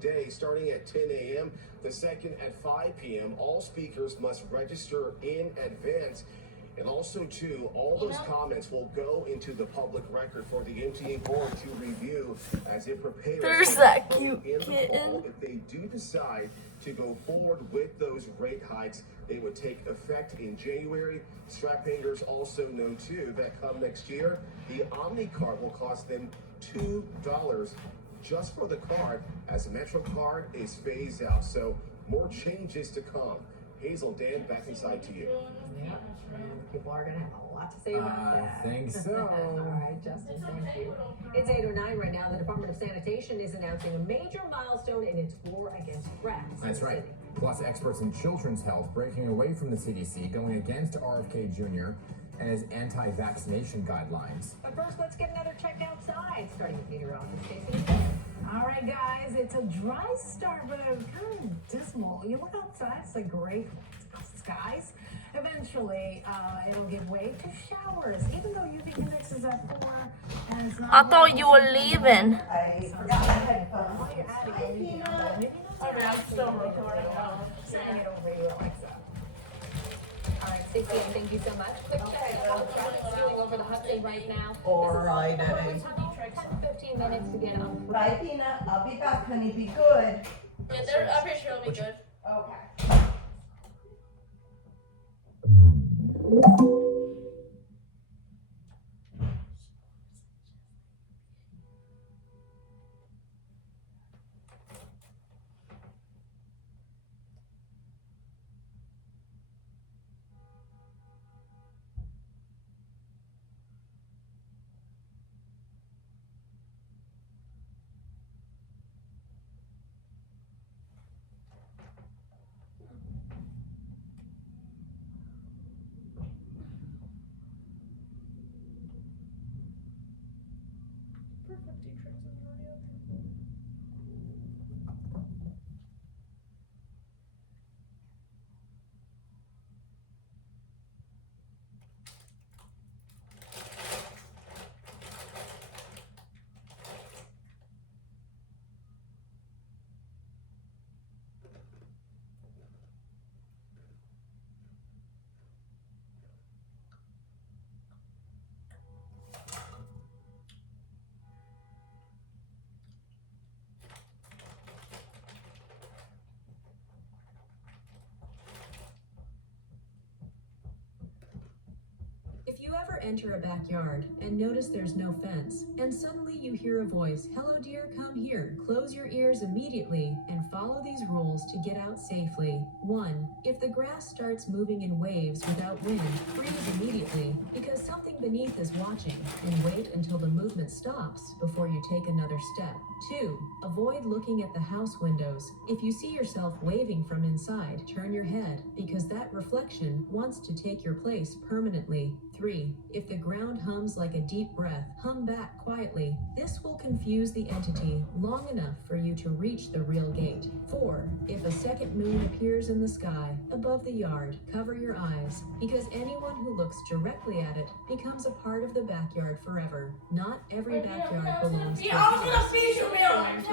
Day starting at 10 a.m., the second at 5 p.m. All speakers must register in advance. And also, too, all those comments will go into the public record for the MTA board to review as it prepares. There's that cute kitten. If they do decide to go forward with those rate hikes, they would take effect in January. Strap hangers also know, too, that come next year, the Omni card will cost them $2 just for the card as the Metro card is phased out. So more changes to come. Hazel, Dan, back inside to you. Yep. People are going to have a lot to say about that. I think so. All right, Justin, thank you. It's 8:09 right now. The Department of Sanitation is announcing a major milestone in its war against rats. That's right. City. Plus, experts in children's health breaking away from the CDC, going against RFK Jr. and his anti-vaccination guidelines. But first, let's get another check outside, starting with meteorologist Stacey. All right, guys, it's a dry start, but kind of dismal. You look outside, it's like gray skies. Eventually, it'll give way to showers, even though UV index is at 4. And it's not I thought you were leaving. I forgot my headphones. While you're at it, maybe I'm still recording. sending it over you, Alexa. All right, Stacey, thank you so much. Quick check of how the traffic's doing over the Hudson right now. Alrighty. 10-15 minutes to get on. Bye, Peanut. I'll be back, honey. Be good. I'm pretty sure it'll be good. Okay. If you ever enter a backyard and notice there's no fence, and suddenly you hear a voice, "Hello dear, come here," close your ears immediately and follow these rules to get out safely. 1. If the grass starts moving in waves without wind, freeze immediately because something beneath is watching, and wait until the movement stops before you take another step. 2. Avoid looking at the house windows. If you see yourself waving from inside, turn your head because that reflection wants to take your place permanently. 3. If the ground hums like a deep breath, hum back quietly. This will confuse the entity long enough for you to reach the real gate. 4. If a second moon appears in the sky above the yard, cover your eyes because anyone who looks directly at it becomes a part of the backyard forever. Not every backyard belongs to the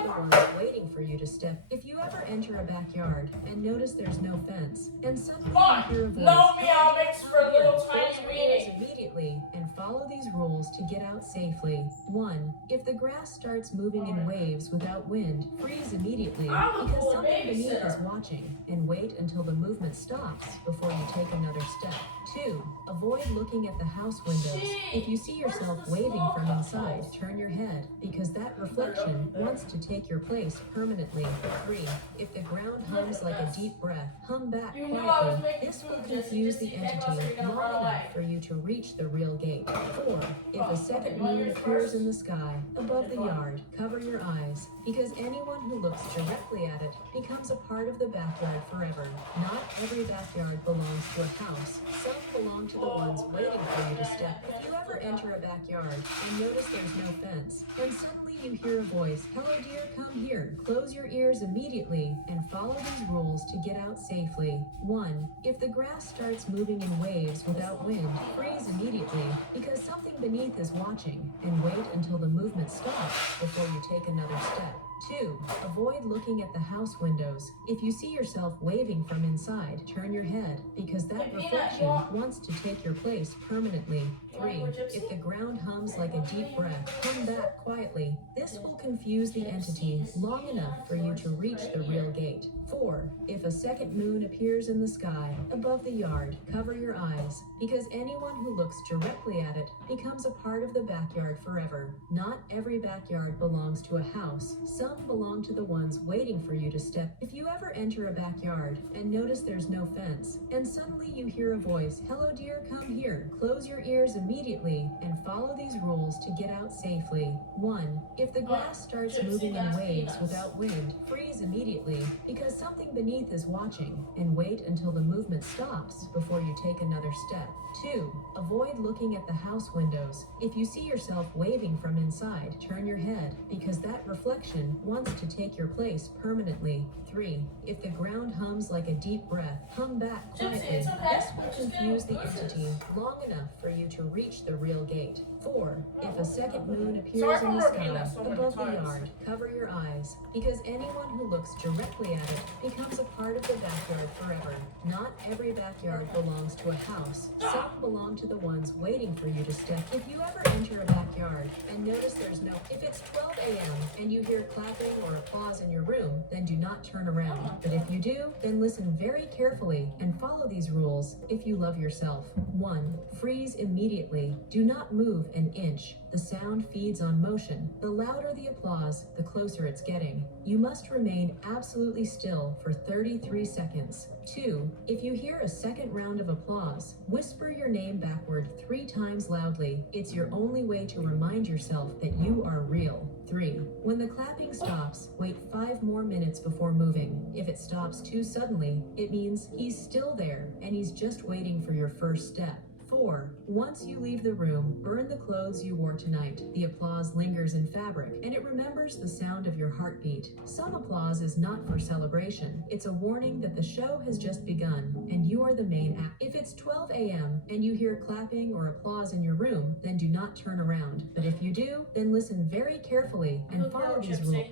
ones waiting for you to step. If you ever enter a backyard and notice there's no fence, and suddenly you hear a voice, I'll mix for a little tiny meeting. Immediately and follow these rules to get out safely. 1. If the grass starts moving in waves without wind, freeze immediately because something beneath is watching, and wait until the movement stops before you take another step. 2. Avoid looking at the house windows. If you see yourself waving from inside, turn your head because that reflection wants to take your place permanently. 3. If the ground hums like a deep breath, hum back quietly. This will confuse the entity long enough for you to reach the real gate. 4. If a second moon appears in the sky above the yard, cover your eyes because anyone who looks directly at it becomes a part of the backyard forever. Not every backyard belongs to a house. Some belong to the ones waiting for you to step. If you ever enter a backyard and notice there's no fence, and suddenly you hear a voice, "Hello dear, come here," close your ears immediately and follow these rules to get out safely. 1. If the grass starts moving in waves without wind, freeze immediately because something beneath is watching, and wait until the movement stops before you take another step. 2. Avoid looking at the house windows. If you see yourself waving from inside, turn your head because that reflection wants to take your place permanently. 3. If the ground hums like a deep breath, come back quietly. This will confuse the entity long enough for you to reach the real gate. 4. If a second moon appears in the sky above the yard, cover your eyes because anyone who looks directly at it becomes a part of the backyard forever. Not every backyard belongs to a house. Some belong to the ones waiting for you to step. If you ever enter a backyard and notice there's no fence, and suddenly you hear a voice, "Hello dear, come here," close your ears immediately and follow these rules to get out safely. 1. If the grass starts moving in waves without wind, freeze immediately because something beneath is watching, and wait until the movement stops before you take another step. 2. Avoid looking at the house windows. If you see yourself waving from inside, turn your head because that reflection wants to take your place permanently. 3. If the ground hums like a deep breath, hum back quietly. It's okay. This will confuse the entity long enough for you to reach the real gate. 4. If a second moon appears in the sky above the yard, cover your eyes because anyone who looks directly at it becomes a part of the backyard forever. Not every backyard belongs to a house. Some belong to the ones waiting for you to step. If you ever enter a backyard and notice if it's 12 a.m. and you hear clapping or applause in your room, then do not turn around. But if you do, then listen very carefully and follow these rules if you love yourself. 1. Freeze immediately. Do not move an inch. The sound feeds on motion. The louder the applause, the closer it's getting. You must remain absolutely still for 33 seconds. 2. If you hear a second round of applause, whisper your name backward 3 times loudly. It's your only way to remind yourself that you are real. 3. When the clapping stops, wait 5 more minutes before moving. If it stops too suddenly, it means he's still there and he's just waiting for your first step. 4. Once you leave the room, burn the clothes you wore tonight. The applause lingers in fabric, and it remembers the sound of your heartbeat. Some applause is not for celebration. It's a warning that the show has just begun, and you are the main act. If it's 12 a.m. and you hear clapping or applause in your room, then do not turn around. But if you do, then listen very carefully and follow these rules.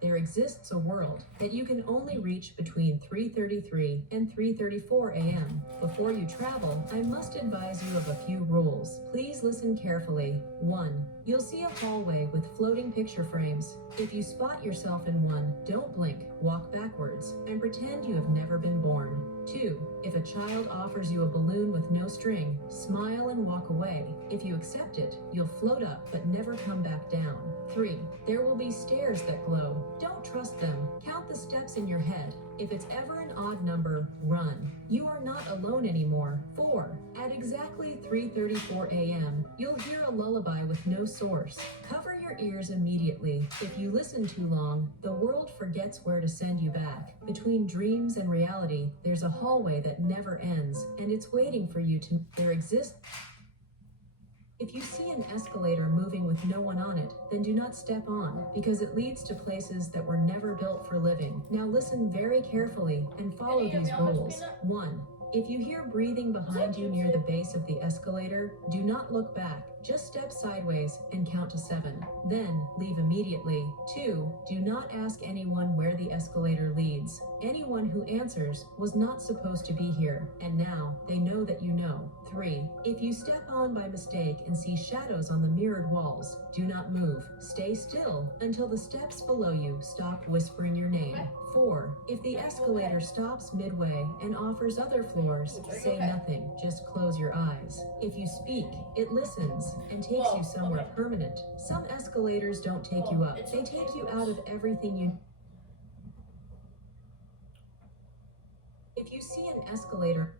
There exists a world that you can only reach between 3:33 and 3:34 a.m. Before you travel, I must advise you of a few rules. Please listen carefully. 1. You'll see a hallway with floating picture frames. If you spot yourself in one, don't blink, walk backwards, and pretend you have never been born. 2. If a child offers you a balloon with no string, smile and walk away. If you accept it, you'll float up but never come back down. 3. There will be stairs that glow. Don't trust them. Count the steps in your head. If it's ever an odd number, run. You are not alone anymore. 4. At exactly 3:34 a.m., you'll hear a lullaby with no source. Cover your ears immediately. If you listen too long, the world forgets where to send you back. Between dreams and reality, there's a hallway that never ends, and it's waiting for you to. There exists. If you see an escalator moving with no one on it, then do not step on, because it leads to places that were never built for living. Now listen very carefully and follow these rules. 1. If you hear breathing behind you near the base of the escalator, do not look back. Just step sideways and count to 7. Then leave immediately. 2. Do not ask anyone where the escalator leads. Anyone who answers was not supposed to be here, and now they know that you know. 3. If you step on by mistake and see shadows on the mirrored walls, do not move. Stay still until the steps below you stop whispering your name. 4. If the escalator stops midway and offers other floors, say nothing, just close your eyes. If you speak, it listens and takes you somewhere permanent. Some escalators don't take you up. They take you out of everything you. If you see an escalator,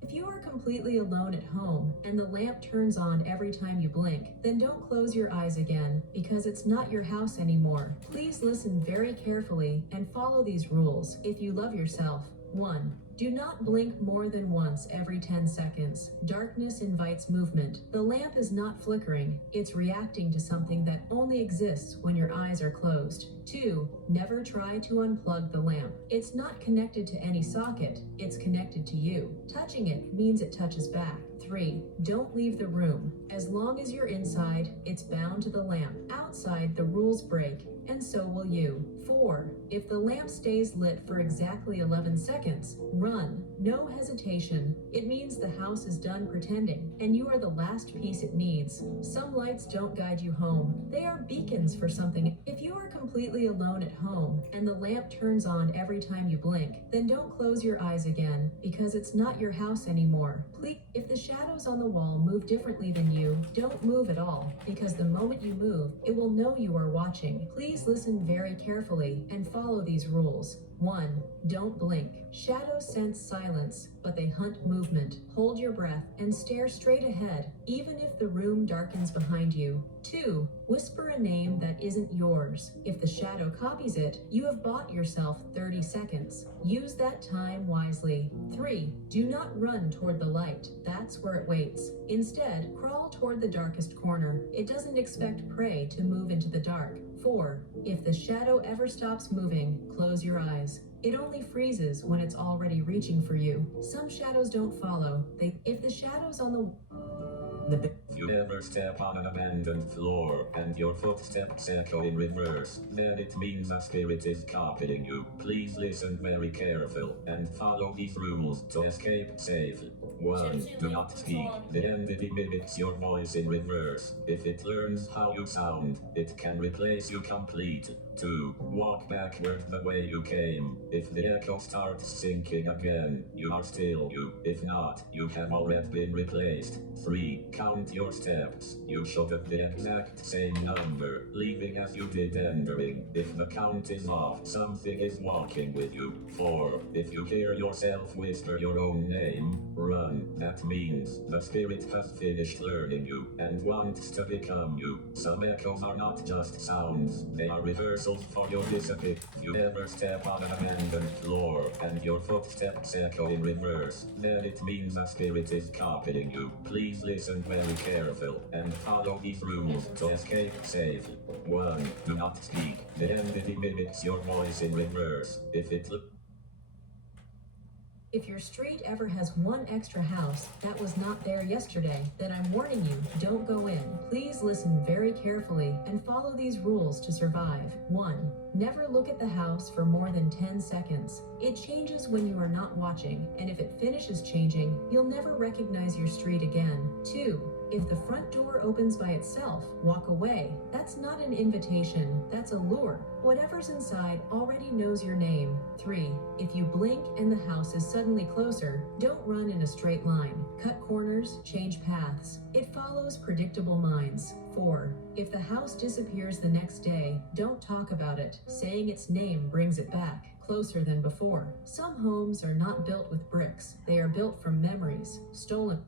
if you are completely alone at home and the lamp turns on every time you blink, then don't close your eyes again because it's not your house anymore. Please listen very carefully and follow these rules if you love yourself. 1. Do not blink more than once every 10 seconds. Darkness invites movement. The lamp is not flickering. It's reacting to something that only exists when your eyes are closed. 2. Never try to unplug the lamp. It's not connected to any socket. It's connected to you. Touching it means it touches back. 3. Don't leave the room. As long as you're inside, it's bound to the lamp. Outside, the rules break, and so will you. 4. If the lamp stays lit for exactly 11 seconds, run. No hesitation. It means the house is done pretending, and you are the last piece it needs. Some lights don't guide you home. They are beacons for something. If you are completely alone at home, and the lamp turns on every time you blink, then don't close your eyes again, because it's not your house anymore. Please, if the shadows on the wall move differently than you, don't move at all, because the moment you move, it will know you are watching. Please listen very carefully and follow these rules. 1. Don't blink. Shadows sense silence, but they hunt movement. Hold your breath and stare straight ahead, even if the room darkens behind you. 2. Whisper a name that isn't yours. If the shadow copies it, you have bought yourself 30 seconds. Use that time wisely. 3. Do not run toward the light. That's where it waits. Instead, crawl toward the darkest corner. It doesn't expect prey to move into the dark. 4. If the shadow ever stops moving, close your eyes. It only freezes when it's already reaching for you. Some shadows don't follow. If the shadows on the If you ever step on an abandoned floor and your footsteps echo in reverse, then it means a spirit is copying you. Please listen very careful and follow these rules to escape safe. 1. Do not speak. The entity mimics your voice in reverse. If it learns how you sound, it can replace you complete. 2. Walk backward the way you came. If the echo starts sinking again, you are still you. If not, you have already been replaced. 3. Count your steps. You should have the exact same number, leaving as you did entering. If the count is off, something is walking with you. 4. If you hear yourself whisper your own name, run. That means the spirit has finished learning you and wants to become you. Some echoes are not just sounds, they are rehearsals for your disappearance. If you ever step on an abandoned floor and your footsteps echo in reverse, then it means a spirit is copying you. Please listen very careful and follow these rules to escape safe. 1. Do not speak. The entity mimics your voice in reverse. If your street ever has one extra house that was not there yesterday, then I'm warning you, don't go in. Please listen very carefully and follow these rules to survive. 1. Never look at the house for more than 10 seconds. It changes when you are not watching, and if it finishes changing, you'll never recognize your street again. 2. If the front door opens by itself, walk away. That's not an invitation, that's a lure. Whatever's inside already knows your name. 3. If you blink and the house is suddenly closer, don't run in a straight line. Cut corners, change paths. It follows predictable minds. 4. If the house disappears the next day, don't talk about it. Saying its name brings it back, closer than before. Some homes are not built with bricks. They are built from memories, stolen.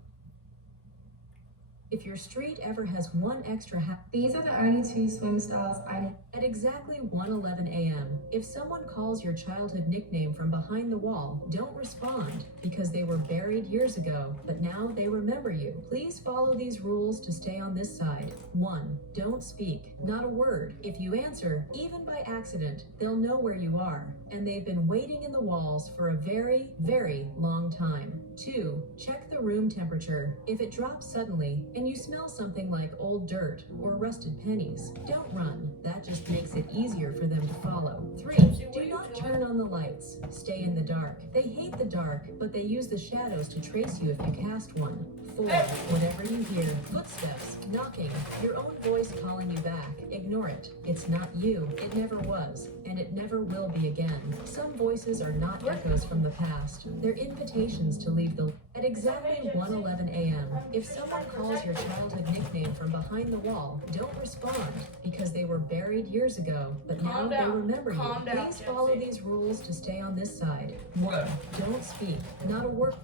If your street ever has one extra house, these are the only two swim styles I know. At exactly 1:11 a.m., if someone calls your childhood nickname from behind the wall, don't respond, because they were buried years ago, but now they remember you. Please follow these rules to stay on this side. 1. Don't speak. Not a word. If you answer, even by accident, they'll know where you are, and they've been waiting in the walls for a very, very long time. 2. Check the room temperature. If it drops suddenly, and you smell something like old dirt or rusted pennies, don't run. That just makes it easier for them to follow. 3. Do not turn on the lights. Stay in the dark. They hate the dark, but they use the shadows to trace you if you cast one. 4. Whatever you hear, footsteps, knocking, your own voice calling you back, ignore it. It's not you. It never was, and it never will be again. Some voices are not echoes from the past. They're invitations to leave the... At exactly 1:11 a.m., if someone calls your childhood nickname from behind the wall, don't respond, because they were buried years ago, but now they remember you. Please follow these rules to stay on this side. 1. Don't speak. Not a word.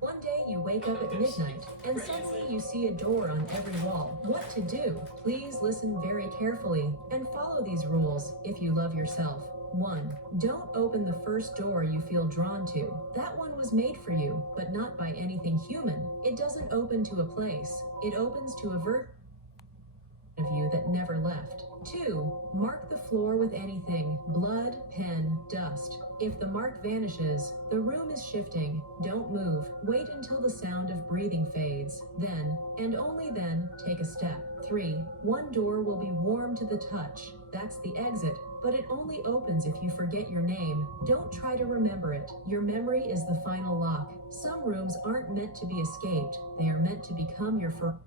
One day you wake up at midnight, and suddenly you see a door on every wall. What to do? Please listen very carefully and follow these rules if you love yourself. 1. Don't open the first door you feel drawn to. That one was made for you, but not by anything human. It doesn't open to a place. It opens to a version of you that never left. 2. Mark the floor with anything: blood, pen, dust. If the mark vanishes, the room is shifting. Don't move. Wait until the sound of breathing fades. Then, and only then, take a step. 3. One door will be warm to the touch. That's the exit, but it only opens if you forget your name. Don't try to remember it. Your memory is the final lock. Some rooms aren't meant to be escaped. They are meant to become your first.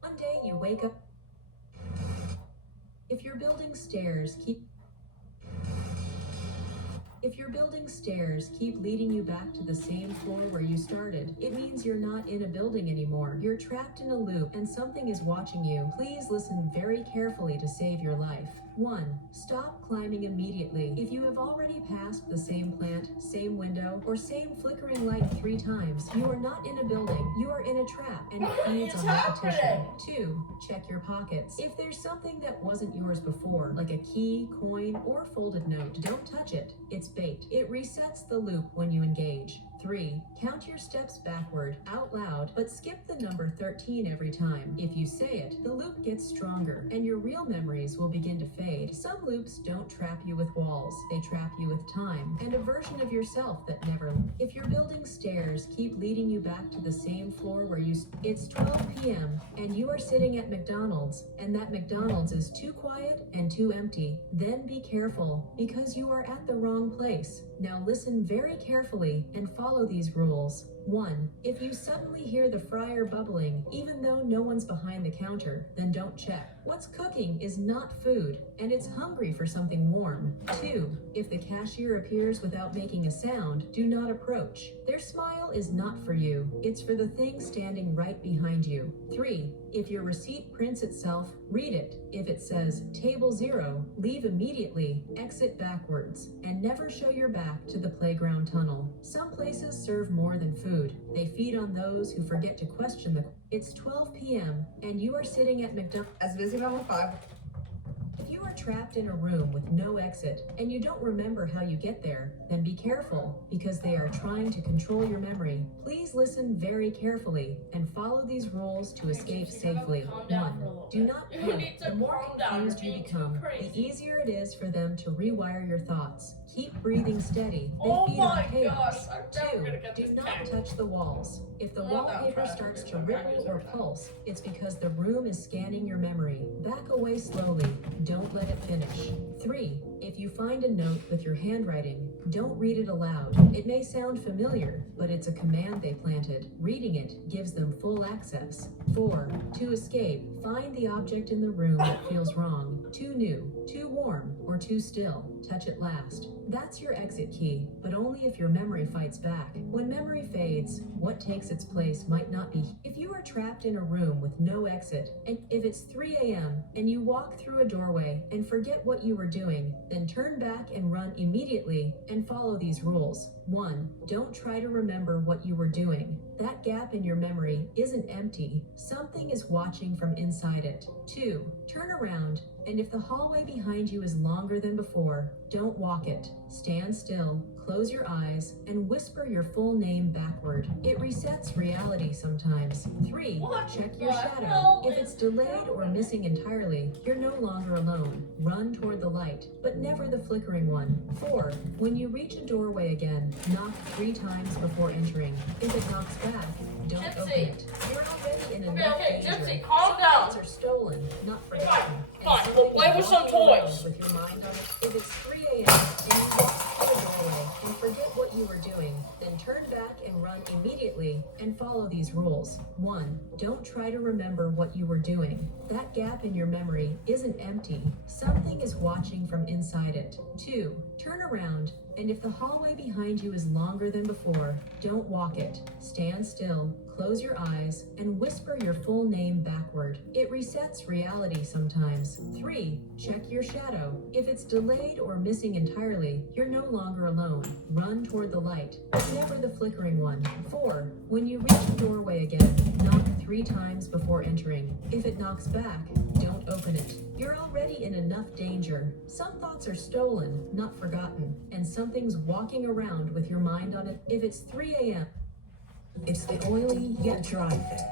One day you wake up. If you're building stairs, keep leading you back to the same floor where you started, it means you're not in a building anymore. You're trapped in a loop and something is watching you. Please listen very carefully to save your life. 1. Stop climbing immediately. If you have already passed the same plant, same window, or same flickering light 3 times, you are not in a building. You are in a trap, and it feeds on repetition. 2. Check your pockets. If there's something that wasn't yours before, like a key, coin, or folded note, don't touch it. It's bait. It resets the loop when you engage. 3. Count your steps backward, out loud, but skip the number 13 every time. If you say it, the loop gets stronger, and your real memories will begin to fade. Some loops don't trap you with walls. They trap you with time, and a version of yourself that never. If you're building stairs, keep leading you back to the same floor where you. It's 12 p.m., and you are sitting at McDonald's, and that McDonald's is too quiet and too empty. Then be careful, because you are at the wrong place. Now listen very carefully and follow these rules. 1. If you suddenly hear the fryer bubbling, even though no one's behind the counter, then don't check. What's cooking is not food, and it's hungry for something warm. 2. If the cashier appears without making a sound, do not approach. Their smile is not for you. It's for the thing standing right behind you. 3. If your receipt prints itself, read it. If it says table 0, leave immediately, exit backwards, and never show your back to the playground tunnel. Some places serve more than food. They feed on those who forget to question the. It's 12 p.m. and you are sitting at McDonald's. As busy number 5. If you are trapped in a room with no exit and you don't remember how you get there, then be careful, because they are trying to control your memory. Please listen very carefully and follow these rules to escape safely. 1. Do not You panic. need to The more calm down. confused You're you being too become, the crazy. easier it is for them to rewire your thoughts. Keep breathing steady. They Oh feed on my chaos. gosh, I'm never 2. gonna get Do this not cat. touch the walls. If the I'm not wallpaper trying to starts do to it. I'm ripple practicing or that. pulse, it's because the room is scanning your memory. Back away slowly. Don't let it finish. 3. If you find a note with your handwriting, don't read it aloud. It may sound familiar, but it's a command they planted. Reading it gives them full access. 4. To escape, find the object in the room that feels wrong. Too new, too warm, or too still. Touch it last. That's your exit key, but only if your memory fights back. When memory fades, what takes its place might not be. If you are trapped in a room with no exit, and if it's 3 a.m. and you walk through a doorway and forget what you were doing, then turn back and run immediately and follow these rules. 1. Don't try to remember what you were doing. That gap in your memory isn't empty. Something is watching from inside it. 2. Turn around, and if the hallway behind you is longer than before, don't walk it. Stand still, close your eyes, and whisper your full name backward. It resets reality sometimes. 3. What Check your the shadow. hell If it's delayed or missing entirely, you're no longer alone. Run toward the light, but never the flickering one. 4. When you reach a doorway again, knock 3 times before entering. If it knocks back, don't Gypsy. open it. You're already in Okay, enough okay, danger. Gypsy, calm down. Some things are stolen, not forgotten. Fine, And we'll play something with some walking around toys. With your mind on it. If it's 3 a.m. and you walk through a doorway and forget what you were doing, then turn back and run immediately and follow these rules. 1. Don't try to remember what you were doing. That gap in your memory isn't empty. Something is watching from inside it. 2. Turn around, and if the hallway behind you is longer than before, don't walk it. Stand still, close your eyes, and whisper your full name backward. It resets reality sometimes. 3. Check your shadow. If it's delayed or missing entirely, you're no longer alone. Run toward the light, but never the flickering one. 4. When you reach the doorway again, knock 3 times before entering. If it knocks back, don't open it. You're already in enough danger. Some thoughts are stolen, not forgotten, and something's walking around with your mind on it. If it's 3 a.m. It's the oily yet dry fix.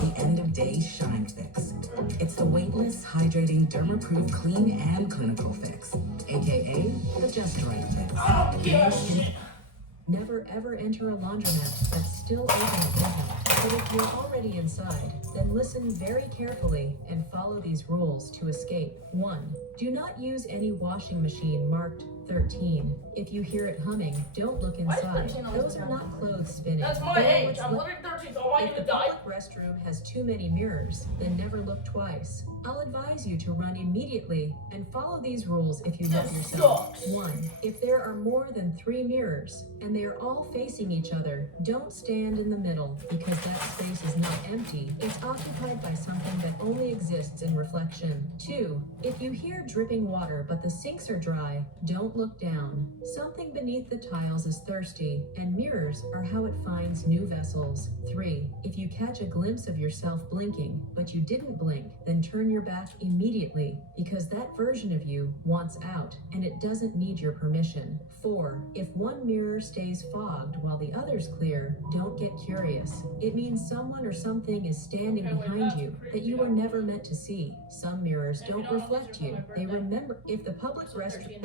The end of day shine fix. It's the weightless, hydrating, derma-proof, clean, and clinical fix. AKA the just right fix. Oh, gosh. Never ever enter a laundromat that's still open at midnight. But if you're already inside, then listen very carefully and follow these rules to escape. 1. Do not use any washing machine marked 13. If you hear it humming, don't look Why is inside. 13 on Those this are one? not clothes spinning. That's my They are age. what's I'm left- literally 13, so I might If the even die. public restroom has too many mirrors, then never look twice. I'll advise you to run immediately and follow these rules if you love This yourself. sucks. 1. If there are more than 3 mirrors and they are all facing each other, don't stand in the middle because that space is not empty. It's occupied by something that only exists in reflection. 2. If you hear dripping water but the sinks are dry, don't look down. Something beneath the tiles is thirsty, and mirrors are how it finds new vessels. 3. If you catch a glimpse of yourself blinking, but you didn't blink, then turn your back immediately, because that version of you wants out, and it doesn't need your permission. 4. If one mirror stays fogged while the other's clear, don't get curious. It means someone or something is standing behind you that you were never meant to see. Some mirrors don't reflect you. They remember. If the public restroom...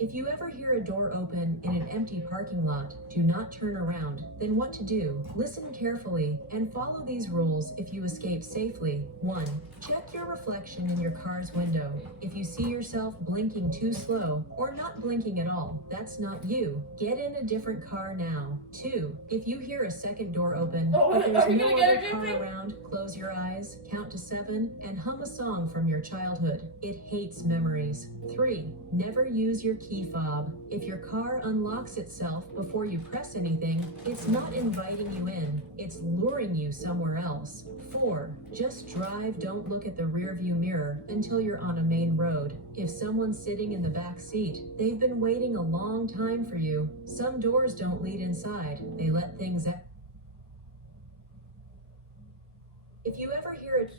If you ever hear a door open in an empty parking lot, do not turn around. Then what to do? Listen carefully and follow these rules if you escape safely. 1. Check your reflection in your car's window. If you see yourself blinking too slow or not blinking at all, that's not you. Get in a different car now. 2. If you hear a second door open, but there's no other car around, close your eyes, count to 7, and hum a song from your childhood. It hates memories. 3. Never use your key fob. If your car unlocks itself before you press anything, it's not inviting you in, it's luring you somewhere else. 4. Just drive, don't look at the rearview mirror until you're on a main road. If someone's sitting in the back seat, they've been waiting a long time for you. Some doors don't lead inside, they let things out. If you ever hear it,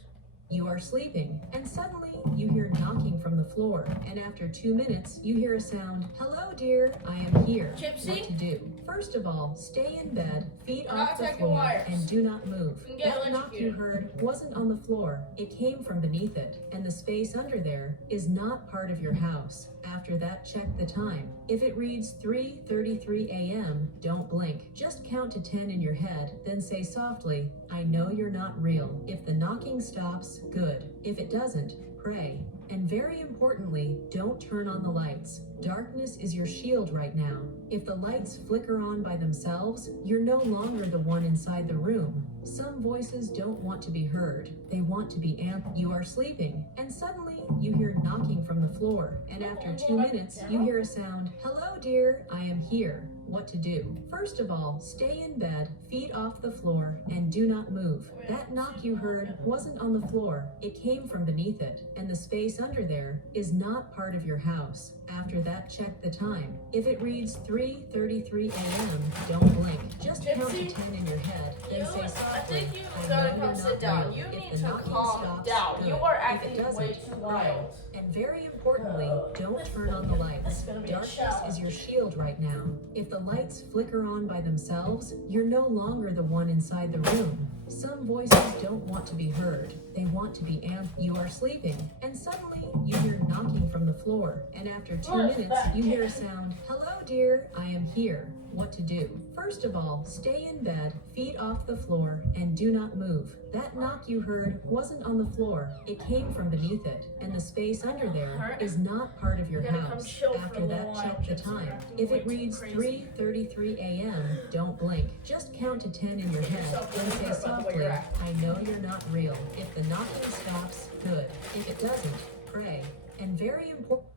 you are sleeping, and suddenly you hear knocking from the floor, and after 2 minutes, you hear a sound, "Hello, dear, I am here." Gypsy? What to do? First of all, stay in bed, feet We're off not the attacking floor, wires. and do not move. You can get That knock you electrocuted. heard wasn't on the floor, it came from beneath it, and the space under there is not part of your house. After that, check the time. If it reads 3:33 a.m., don't blink. Just count to 10 in your head, then say softly, "I know you're not real." If the knocking stops, good. If it doesn't, pray. And very importantly, don't turn on the lights. Darkness is your shield right now. If the lights flicker on by themselves, you're no longer the one inside the room. Some voices don't want to be heard. They want to be amplified. You are sleeping, and suddenly you hear knocking from the floor. And after 2 minutes, you hear a sound, "Hello, dear, I am here." What to do? First of all, stay in bed, feet off the floor, and do not move. That knock you heard wasn't on the floor. It came from beneath it, and the space under there is not part of your house. After that, check the time. If it reads 3:33 a.m., don't blink. Just count to Gypsy? 10 in your head, then You, say I softly, think you "I gotta know come you're sit not down. real." You If need the to knocking calm stops, down. good. You are If acting it doesn't, way too pray. wild. And very importantly, don't turn on the lights. It's gonna be a Darkness challenge. is your shield right now. If the lights flicker on by themselves, you're no longer the one inside the room. Some voices don't want to be heard. They want to be amplified. You are sleeping, and suddenly you hear knocking from the floor. And after 2 What's minutes, that? you hear a sound, "Hello, dear, I am here." What to do? First of all, stay in bed, feet off the floor, and do not move. That knock you heard wasn't on the floor. It came from beneath it, and the space under there is not part of your You gotta come house. chill for a After little that, while, check the Gypsy. You're time. acting If way it too reads crazy. 3:33 a.m., don't blink. Just count to 10 in your head, yourself then really say hurt by the way softly, you're acting. "I know you're not real." If the knocking stops, good. If it doesn't, pray. And very important.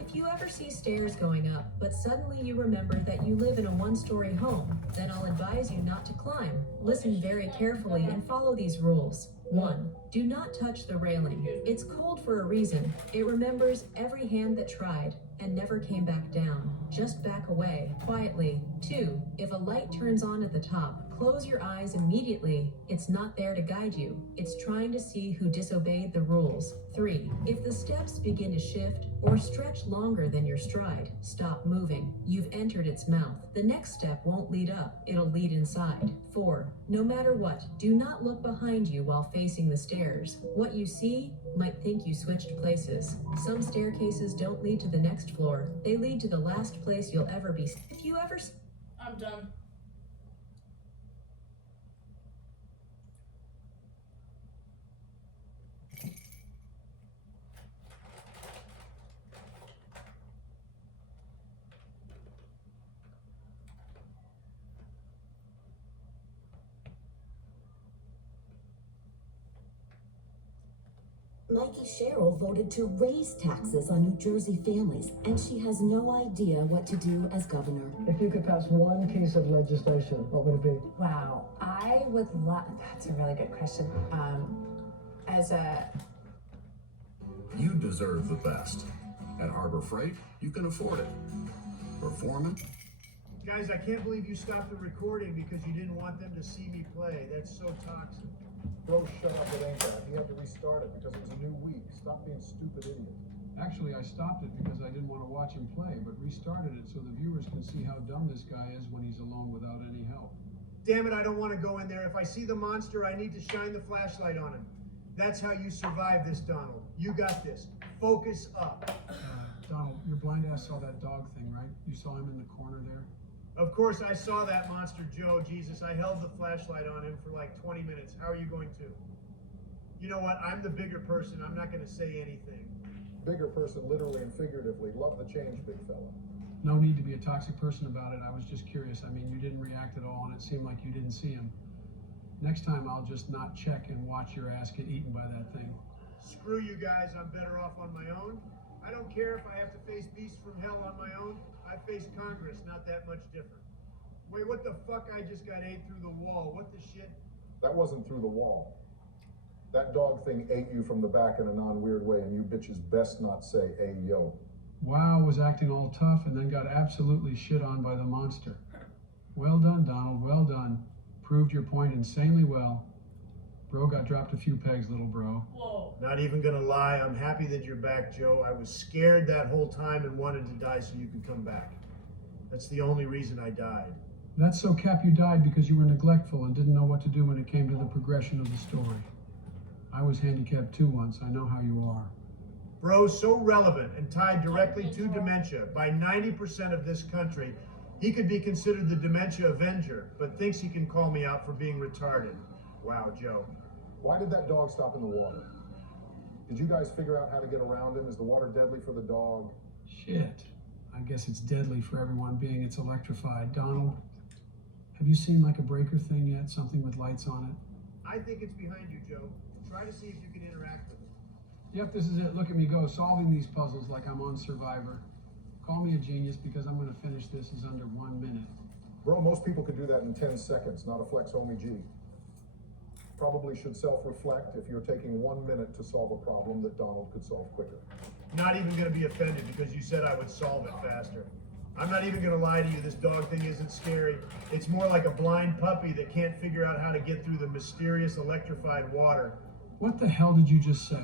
If you ever see stairs going up, but suddenly you remember that you live in a one-story home, then I'll advise you not to climb. Listen very carefully and follow these rules. 1. Do not touch the railing. It's cold for a reason. It remembers every hand that tried and never came back down. Just back away, quietly. 2. If a light turns on at the top, Close your eyes immediately. It's not there to guide you. It's trying to see who disobeyed the rules. 3. If the steps begin to shift or stretch longer than your stride, stop moving. You've entered its mouth. The next step won't lead up, it'll lead inside. 4. No matter what, do not look behind you while facing the stairs. What you see might think you switched places. Some staircases don't lead to the next floor. They lead to the last place you'll ever be. If you ever... I'm done. Mikey Sherrill voted to raise taxes on New Jersey families, and she has no idea what to do as governor. If you could pass one piece of legislation, what would it be? Wow, I would love, that's a really good question. You deserve the best. At Harbor Freight, you can afford it. Performance. Guys, I can't believe you stopped the recording because you didn't want them to see me play. That's so toxic. Bro, shut up, it ain't that. He had to restart it because it was a new week. Stop being a stupid idiot. Actually, I stopped it because I didn't want to watch him play, but restarted it so the viewers can see how dumb this guy is when he's alone without any help. Damn it, I don't want to go in there. If I see the monster, I need to shine the flashlight on him. That's how you survive this, Donald. You got this. Focus up. Donald, your blind ass saw that dog thing, right? You saw him in the corner there? Of course, I saw that monster, Joe. Jesus, I held the flashlight on him for like 20 minutes. How are you going to? You know what? I'm the bigger person. I'm not going to say anything. Bigger person, literally and figuratively. Love the change, big fella. No need to be a toxic person about it. I was just curious. I mean, you didn't react at all, and it seemed like you didn't see him. Next time, I'll just not check and watch your ass get eaten by that thing. Screw you guys. I'm better off on my own. I don't care if I have to face beasts from hell on my own. I faced Congress, not that much different. Wait, what the fuck? I just got ate through the wall. What the shit? That wasn't through the wall. That dog thing ate you from the back in a non-weird way, and you bitches best not say, "Hey, yo." Wow was acting all tough and then got absolutely shit on by the monster. Well done, Donald, well done. Proved your point insanely well. Bro got dropped a few pegs, little bro. Whoa. Not even gonna lie, I'm happy that you're back, Joe. I was scared that whole time and wanted to die so you could come back. That's the only reason I died. That's so, Cap, you died because you were neglectful and didn't know what to do when it came to the progression of the story. I was handicapped too once. I know how you are. Bro, so relevant and tied directly to dementia by 90% of this country. He could be considered the dementia avenger, but thinks he can call me out for being retarded. Wow, Joe. Why did that dog stop in the water? Did you guys figure out how to get around him? Is the water deadly for the dog? Shit. I guess it's deadly for everyone being it's electrified. Donald, have you seen like a breaker thing yet? Something with lights on it? I think it's behind you, Joe. Try to see if you can interact with it. Yep, this is it. Look at me go, solving these puzzles like I'm on Survivor. Call me a genius because I'm going to finish this in under 1 minute. Bro, most people could do that in 10 seconds, not a flex homie G. Probably should self-reflect if you're taking 1 minute to solve a problem that Donald could solve quicker. Not even going to be offended because you said I would solve it faster. I'm not even going to lie to you. This dog thing isn't scary. It's more like a blind puppy that can't figure out how to get through the mysterious electrified water. What the hell did you just say?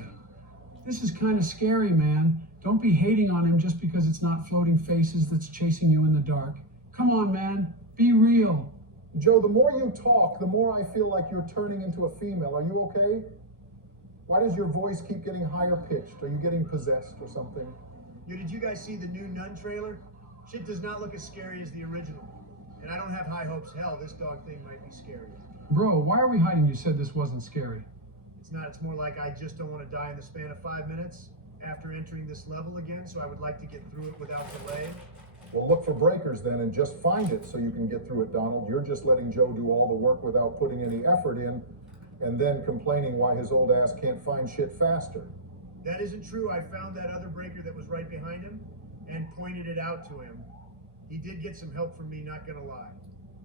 This is kind of scary, man. Don't be hating on him just because it's not floating faces that's chasing you in the dark. Come on, man. Be real. Joe, the more you talk, the more I feel like you're turning into a female. Are you okay? Why does your voice keep getting higher pitched? Are you getting possessed or something? Yo, did you guys see the new Nun trailer? Shit does not look as scary as the original. And I don't have high hopes. Hell, this dog thing might be scary. Bro, why are we hiding? You said this wasn't scary. It's not. It's more like I just don't want to die in the span of 5 minutes after entering this level again, so I would like to get through it without delay. Well, look for breakers then and just find it so you can get through it, Donald. You're just letting Joe do all the work without putting any effort in and then complaining why his old ass can't find shit faster. That isn't true. I found that other breaker that was right behind him and pointed it out to him. He did get some help from me, not gonna lie.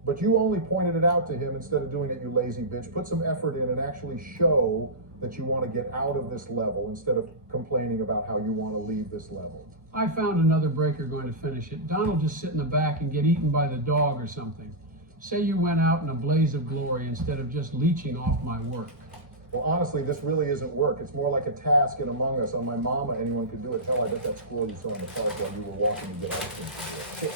But you only pointed it out to him instead of doing it, you lazy bitch. Put some effort in and actually show that you want to get out of this level instead of complaining about how you want to leave this level. I found another breaker going to finish it. Donald just sit in the back and get eaten by the dog or something. Say you went out in a blaze of glory instead of just leeching off my work. Well, honestly, this really isn't work. It's more like a task in Among Us. On my mama, anyone could do it. Hell, I bet that squirrel you saw in the park while you were walking to get ice cream.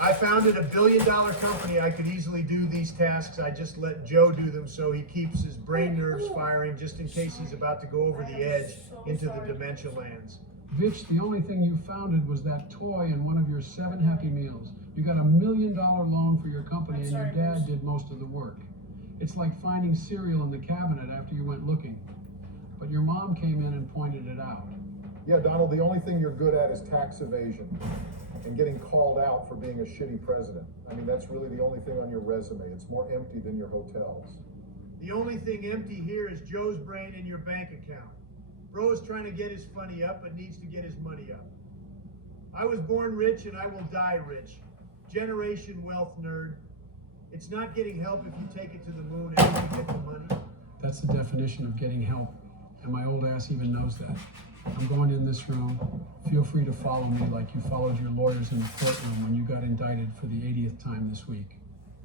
I founded a $1 billion company. I could easily do these tasks. I just let Joe do them so he keeps his brain nerves firing just in case he's about to go over the edge into the dementia lands. Vitch, the only thing you founded was that toy in one of your 7 Happy Meals. You got $1 million loan for your company and your dad did most of the work. It's like finding cereal in the cabinet after you went looking. But your mom came in and pointed it out. Yeah, Donald, the only thing you're good at is tax evasion and getting called out for being a shitty president. I mean, that's really the only thing on your resume. It's more empty than your hotels. The only thing empty here is Joe's brain and your bank account. Bro is trying to get his funny up, but needs to get his money up. I was born rich and I will die rich. Generation wealth nerd. It's not getting help if you take it to the moon and you get the money. That's the definition of getting help, and my old ass even knows that. I'm going in this room. Feel free to follow me like you followed your lawyers in the courtroom when you got indicted for the 80th time this week.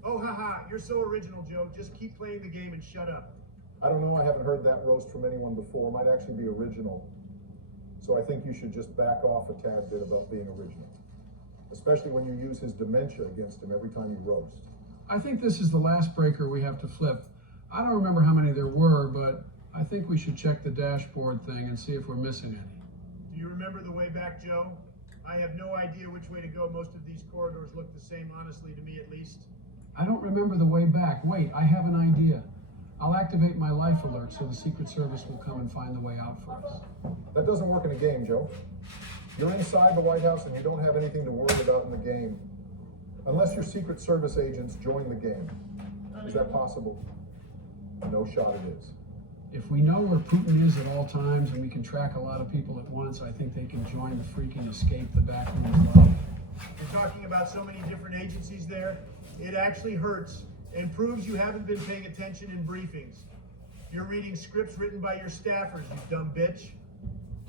Oh, haha, you're so original, Joe. Just keep playing the game and shut up. I don't know, I haven't heard that roast from anyone before. It might actually be original. So I think you should just back off a tad bit about being original. Especially when you use his dementia against him every time you roast. I think this is the last breaker we have to flip. I don't remember how many there were, but I think we should check the dashboard thing and see if we're missing any. Do you remember the way back, Joe? I have no idea which way to go. Most of these corridors look the same, honestly, to me at least. I don't remember the way back. Wait, I have an idea. I'll activate my life alert so the Secret Service will come and find the way out for us. That doesn't work in a game, Joe. You're inside the White House and you don't have anything to worry about in the game. Unless your Secret Service agents join the game. Is that possible? No shot it is. If we know where Putin is at all times and we can track a lot of people at once, I think they can join the freaking escape the back room as well. You're talking about so many different agencies there. It actually hurts and proves you haven't been paying attention in briefings. You're reading scripts written by your staffers, you dumb bitch.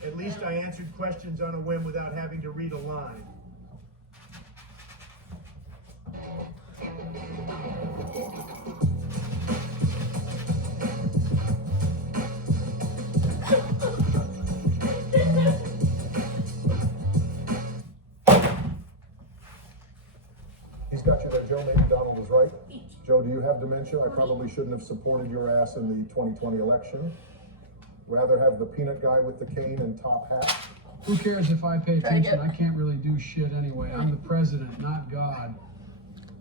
At least I answered questions on a whim without having to read a line. He's got you there, Joe. Maybe Donald was right. Joe, do you have dementia? I probably shouldn't have supported your ass in the 2020 election. Rather have the peanut guy with the cane and top hat. Who cares if I pay attention? I can't really do shit anyway. I'm the president, not God.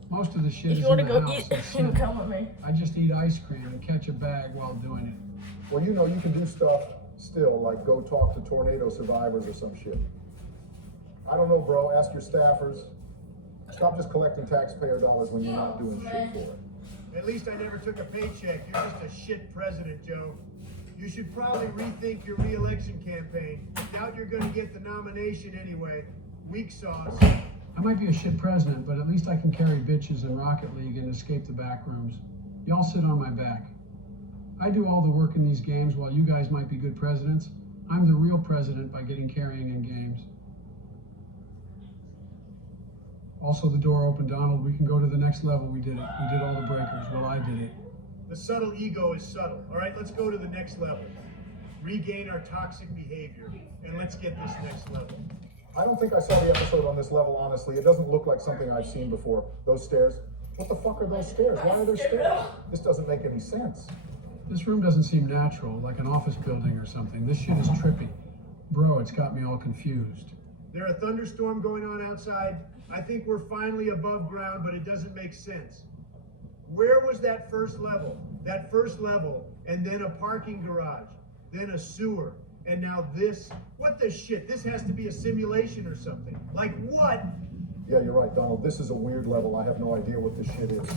Most of the shit If is you want in to the go house. eat, It's then simple. come with me. I just eat ice cream and catch a bag while doing it. Well, you know, you can do stuff still, like go talk to tornado survivors or some shit. I don't know, bro. Ask your staffers. Stop just collecting taxpayer dollars when you're not doing shit for it. At least I never took a paycheck. You're just a shit president, Joe. You should probably rethink your re-election campaign. Doubt you're gonna get the nomination anyway. Weak sauce. I might be a shit president, but at least I can carry bitches in Rocket League and escape the back rooms. Y'all sit on my back. I do all the work in these games while you guys might be good presidents. I'm the real president by getting carrying in games. Also, the door opened, Donald. We can go to the next level. We did it. We did all the breakers. Well, I did it. The subtle ego is subtle. All right, let's go to the next level. Regain our toxic behavior, and let's get this next level. I don't think I saw the episode on this level, honestly. It doesn't look like something I've seen before. Those stairs. What the fuck are those stairs? Why are there stairs? This doesn't make any sense. This room doesn't seem natural, like an office building or something. This shit is trippy. Bro, it's got me all confused. There's a thunderstorm going on outside. I think we're finally above ground, but it doesn't make sense. Where was that first level? That first level, and then a parking garage, then a sewer, and now this? What the shit? This has to be a simulation or something. Like what? Yeah, you're right, Donald. This is a weird level. I have no idea what this shit is.